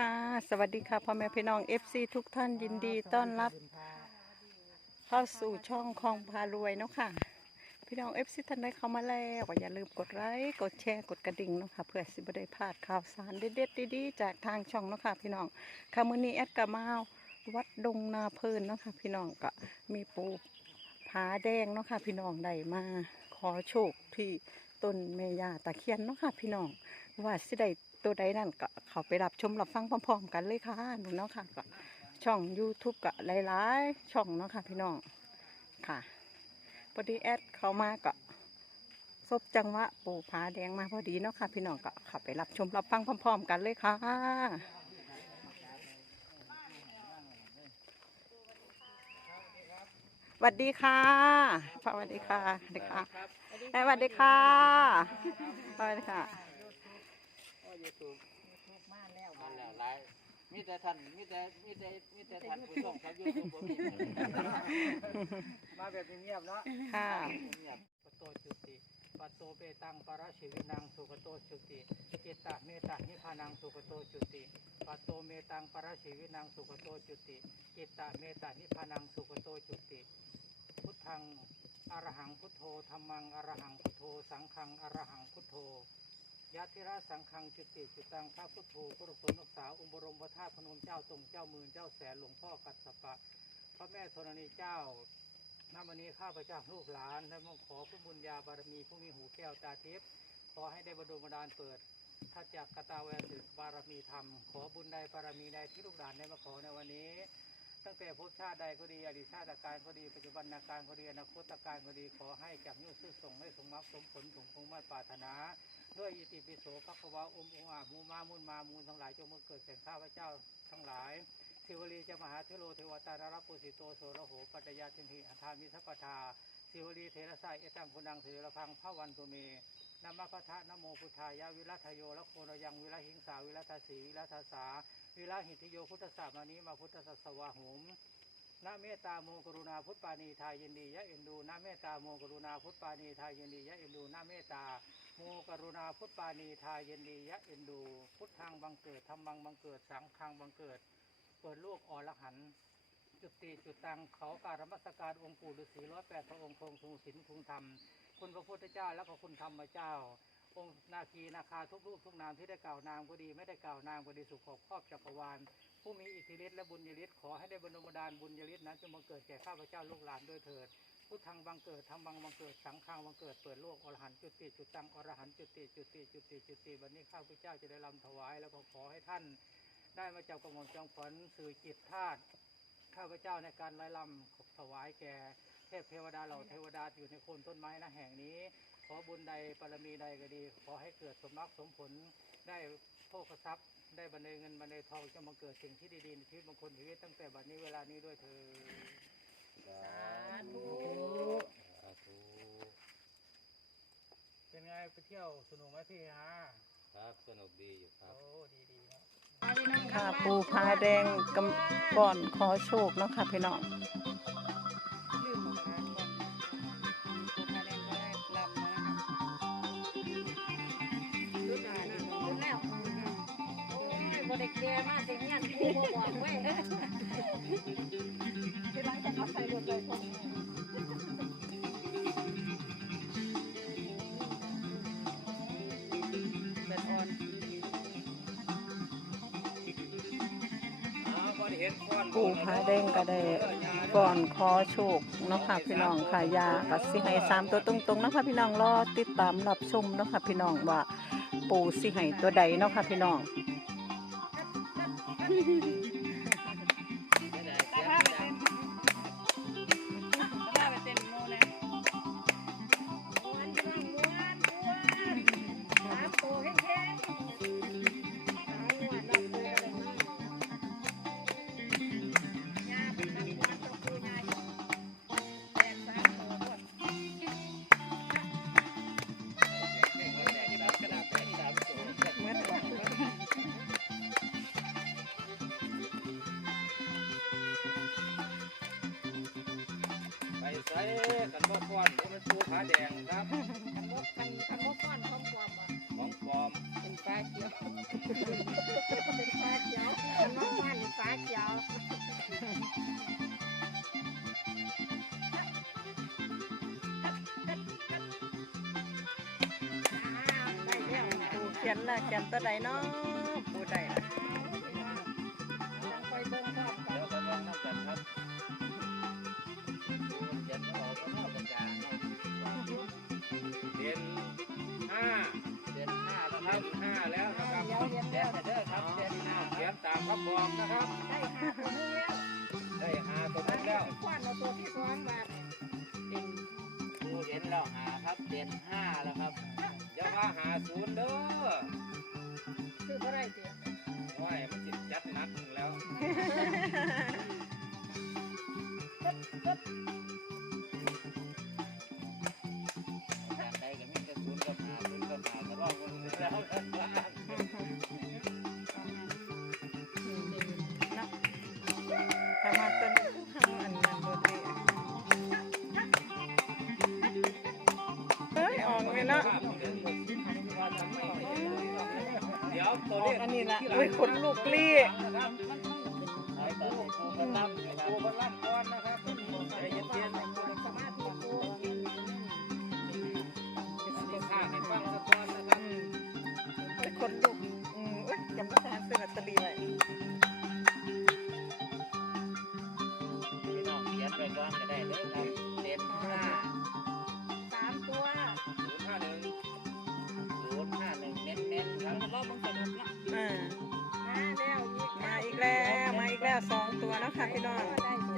ค่ะ สวัสดีค่ะพ่อแม่พี่น้อง FC ทุกท่านยินดีต้อนรับเข้าสู่ช่องคลองพารวยเนาะค่ะ พี่น้อง FC ท่านใดเข้ามาแล้วก็อย่าลืมกดไลค์กดแชร์กดกระดิ่งเนาะค่ะเพื่อสิบได้พลาดข่าวสารเด็ดๆดีๆจากทางช่องเนาะค่ะพี่น้องค่ะมื้อนี้แอดกะมาวัดดงนาเพลินเนาะค่ะพี่น้องก็มีปูผาแดงเนาะค่ะพี่น้องได้มาขอโชคที่ต้นเมยาตะเคียนเนาะค่ะพี่น้องว่าสิได้ ตัวใดนั่นก็เขาไปรับชมรับฟังพร้อมๆ กันเลยค่ะหนูเนาะค่ะก็ช่อง YouTube ก็หลายๆ ช่องเนาะค่ะพี่น้องค่ะพอดีแอดเขามาก็ซบจังหวะปูผาแดงมาพอดีเนาะค่ะพี่น้องก็เขาไปรับชมรับฟังพร้อม ๆ กันเลยค่ะสวัสดีค่ะสวัสดีค่ะสวัสดีค่ะสวัสดีค่ะสวัสดีค่ะ ยูทูบมาแล้วไลฟ์มีแต่ท่านมีแต่มีแต่มีแต่ท่านผู้ชมครับยูทูบผมมีมาแบบเงียบๆเนาะค่ะเงียบปะโตจุติปะโตเปตังปราชิวินังสุขโตจุติจิตตะเมตตานิพพานังสุขโตจุติปะโตเมตังปราชิวินังสุขโตจุติจิตตะเมตตานิพพานังสุขโตจุติพุทธังอรหังพุทโธธรรมังอรหังพุทโธ สังฆังอรหังพุทโธ ยะธิราสังคังจุติจุตังข้าพุทโธพระคุณรักษาองค์บรมพระธาตุพนมเจ้าตรงเจ้ามือเจ้าแสนหลวงพ่อกัสสปะ พระแม่ธรณีเจ้านาวันนี้ข้าพเจ้าลูกหลานได้มาขอผู้บุญญาบารมีผู้มีหูแก้วตาทิพย์ขอให้ได้บรมดาลเปิดถ้าจากกตาแวสึกบารมีธรรม ขอบุญใดบารมีใดที่ลูกหลานได้มาขอในวันนี้ ตั้งแต่ภพชาติใดก็ดี อดีตชาติการก็ดี ปัจจุบันนาการก็ดีอนาคตการก็ดี ขอให้จับนิ้วซื่อส่งให้สมมักสมผลสมคงมาปรารถนา ด้วยอิติปิโสภควาอมองอามูมามุนมามูลทั้งหลายจงมาเกิดแก่ข้าพเจ้าทั้งหลายสิวลีเจะมหาเทโลเทวตารารับปุสิโตโสระโหปัจจยาทิมหิอัฏฐามิสัพทาสิวลีเทระสายเอตังพุนังเถระพังพระวันตุเมนามาพะทะนโมพุทธายะวิรัตโยละโคนยังวิรหิงสาวิรัตสีวิรัตสา วิรหิติโยพุทธสามานิมาพุทธสัสวาหุมนะเมตตาโมกรุณาพุทธปานีทายยินดียะเอ็นดูนะเมตตาโมกรุณาพุทธปานีทายยินดียะเอ็นดูนะเมตตาโมกรุณาพุทธปานีทายยินดียะเอ็นดู พุทธังบังเกิดธรรมังบังเกิดสังฆังบังเกิด เปิดโลกอรหันจุติจุตังเขาการมัสการองค์ปู่ฤาษีร้อยแปดพระองค์ทรงทรงศีลทรงธรรมคุณพระพุทธเจ้าและก็คุณธรรมเจ้า องค์นาคีนาคาทุกรูปทุกนามที่ได้กล่าวนามก็ดี ไม่ได้กล่าวนามก็ดีสุขขอบครอบจักรวาลผู้มีอิทธิฤทธิ์และบุญยฤทธิ์ขอให้ได้บรรดาดาลบุญยฤทธิ์นั้นจงบังเกิดแก่ข้าพเจ้าลูกหลานด้วยเถิดพุทธังบังเกิดธรรมังบังเกิดสังฆังบังเกิดเปิดโลกอรหันจุติจุตังอรหันจุติจุติจุติจุติวันนี้ข้าพเจ้าจะได้ลำถวาย แล้วก็ขอให้ท่าน ได้มาเจับกระหม่อมจองฝันสื่อจิตธาตุข้าพเจ้าในการไล่ลำถวายแก่เทพเทวดาเหล่าเทวดาอยู่ในโคนต้นไม้นะแห่งนี้ อบุญใดบารมีใดก็ดี ขอให้เกิดสมรักสมผลได้โภคทรัพย์ ได้บันไดเงินบันไดทองจะมาเกิดสิ่งที่ดีๆในชีวิตบางคนชีวิตตั้งแต่บัดนี้เวลานี้ด้วยเธอญสาธุเป็นไงไปเที่ยวสนุกไหมพี่ฮะครับสนุกดีอยู่ครับโอ้ดีๆเนาะค่ะปูผาแดงกำก่อนขอโชคเนาะค่ะพี่น้อง อ้ยบริเกมาเสียงยันกูบ่บอกเว้ยที่ร้านจะเอาใส่รถเลยพวกนี้เป็นออนอ้าวบ่ได้เห็นก้อนปูผาแดงก็ได้ก่อนขอโชคเนาะค่ะพี่น้องค่ะยากัสิให้สามตัวตรงๆเนาะค่ะพี่น้องรอติดตามรับชมเนาะค่ะพี่น้องว่าปูสิให้ตัวใดเนาะค่ะพี่น้อง Mm-hmm. กันบ่ก้อนนี่มันปูผาแดงครับ คันบกันคันบก้อนข้องความบ่อมเป็นฟ้าเขียว เป็นฟ้าเขียวคันบกก้อนป็าเขียว อ้าวได้แล้เขีนละเขียนตัวใดเนาะ ครับห้าแล้วนะครับเดี๋ยวเห็นเดืแล้อนวเด้อครับเดือนห้าเขียนตามคำบอกนะครับ ได้ห้าตัวนึงแล้วได้ห้าตัวนั้นแล้วควันเอาตัวที่สองบาทดูเห็นแล้วหาครับเดือนห้าแล้วครับอย่าว่าหาศูนย์เด้อคือบ่ได้เตียว่ามันจิตจัดหนักแล้ว เลยเนาะเดี๋ยวตัวออเลกขอันนี้ละอุ้ยขนลุกลี้นะครับไอ้ตัวปูกระตั้มนะครับปูบัลลังก์ก่อนนะครับใจเย็นสมาธิกูๆจะข้างให้ฟังสักก่อนนะครับอืมอุ้ยขนลุกอืมอุ้ย นาะค่ะพี่น้อง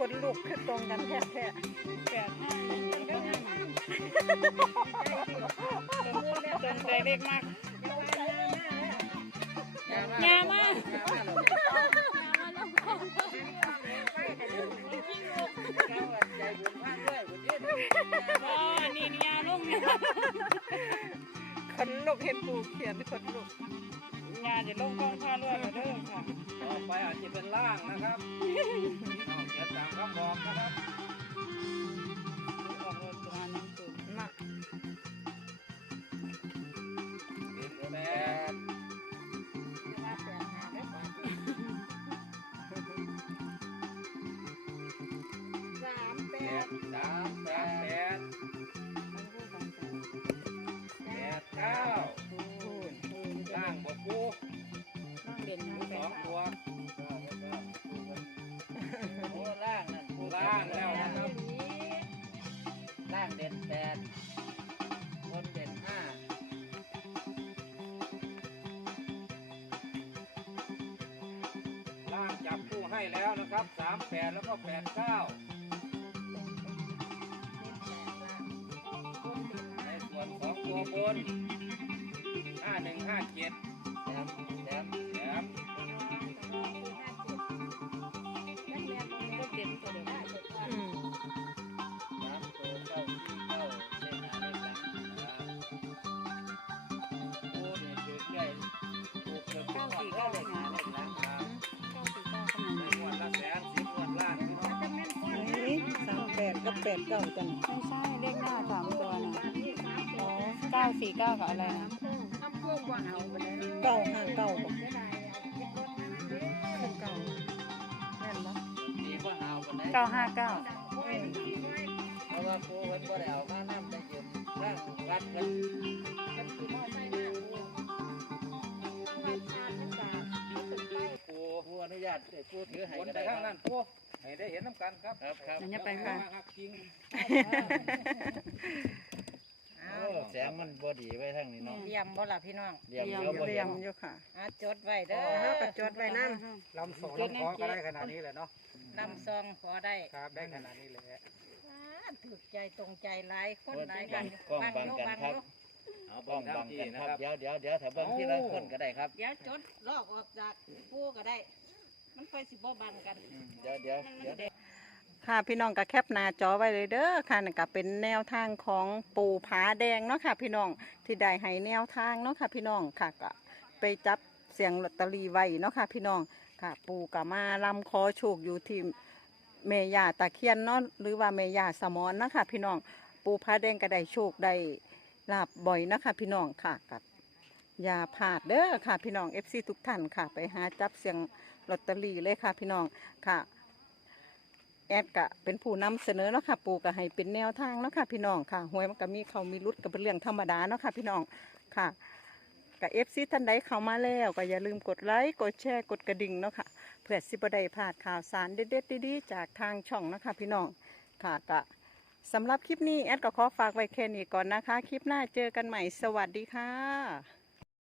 อุ้ยขนลุกคือตรงกันแท้แปดห้าหนึ่งแล้วก็ห้าหนึ่งใจนใจเล็กมากยาแล้วยามาใจบุญมากด้วยนอ๋อนี่นี่ยาลงเนียๆขนลุกเห็นปูเขียนขนลุกยาจะลงกองผ้าลวดแล้วเด้อค่ะต่อไปอาจจะเป็นล่างนะครับ เอาเขียนตามคำบอกนะครับออกรถตัวนั้นตัวน่ะแปดสามแปดดสามแปสามแปดแปดเก้าพูนล่างบวกปูนั่งเด่นสองตัว ให้แล้วนะครับสามแปดแล้วก็แปดเก้าในส่วนของตัวบนห้าหนึ่งห้าเจ็ด แปดเก้ากันไม่ใช่เลขหน้าสามตัวนะอ๋อเก้าสี่เก้ากับอะไรนะเก้าห้าเก้าบ่คือเก้าแม่นบ่เก้าห้าเก้าเพราะว่าครูเพิ่นบ่ได้เอามาน้ำได้ยืมร่างวัดเพิ่นครูอนุญาตให้ครูถือให้ก็ได้ครับ ให้ได้เห็นน้ำกันครับครับครับมันจะไปข้าค่ะ หักจริงโอ้แสงมันบ่ดีไว้ทางนี้เนาะเยี่ยมบ่ล่ะพี่น้องเดี๋ยวเดี๋ยวบ่เรีเห็ยนมอยู่ค่ะอาจดไว้เด้เฮาอก็จดไว้นำลำสองลำคอก็ได้ขนาดนี้แหละเนาะลำซองพอได้ครับได้ขนาดนี้เลยถูกใจตรงใจหลายคนหลายกล้องกล้องบังกันครับเอาบ้องบังกันครับเดี๋ยวเดี๋ยวเดี๋ยวถ้าเบิ่งที่ละคนก็ได้ครับ เดี๋ยวจดลอกออกจากปูก็ได้ มันค่อยสิบ่บังกัน เดี๋ยวเดี๋ยวเดี๋ยว ค่ะพี่น้องก็แคปหน้าจอไว้เลยเด้อค่ะนั่นก็เป็นแนวทางของปูผาแดงเนาะค่ะ พี่น้องที่ได้ให้แนวทางเนาะค่ะ พี่น้องค่ะก็ไปจับเสียงลอตเตอรี่ไว้เนาะค่ะ พี่น้องค่ะ ปูกับมาลำคอโชคอยู่ที่เมยาตะเคียนเนาะหรือว่าเมยาสมอนนะคะพี่น้องปูพระแดงก็ได้โชคได้ลาบบ่อยนะคะ พี่น้องค่ะกับอย่าพลาดเด้อค่ะ พี่น้องเอฟซีทุกท่านค่ะ ไปหาจับเสียงลอตเตอรี่เลยค่ะพี่น้องค่ะ แอดกะเป็นผู้นำเสนอเนาะค่ะ ปูก็ให้เป็นแนวทางเนาะค่ะ พี่น้องค่ะหวยมันก็มีเขามีรุดก็เป็นเรื่องธรรมดาเนาะค่ะพี่น้องค่ะกับเอฟซีท่านใดเข้ามาแล้วก็อย่าลืมกดไลค์กดแชร์กดกระดิ่งเนาะค่ะเพื่อสิบได้พลาดข่าวสารเด็ดๆดีๆจากทางช่องนะคะพี่น้องค่ะกะสำหรับคลิปนี้แอดก็ขอฝากไว้แค่นี้ก่อนนะคะ คลิปหน้าเจอกันใหม่สวัสดีค่ะ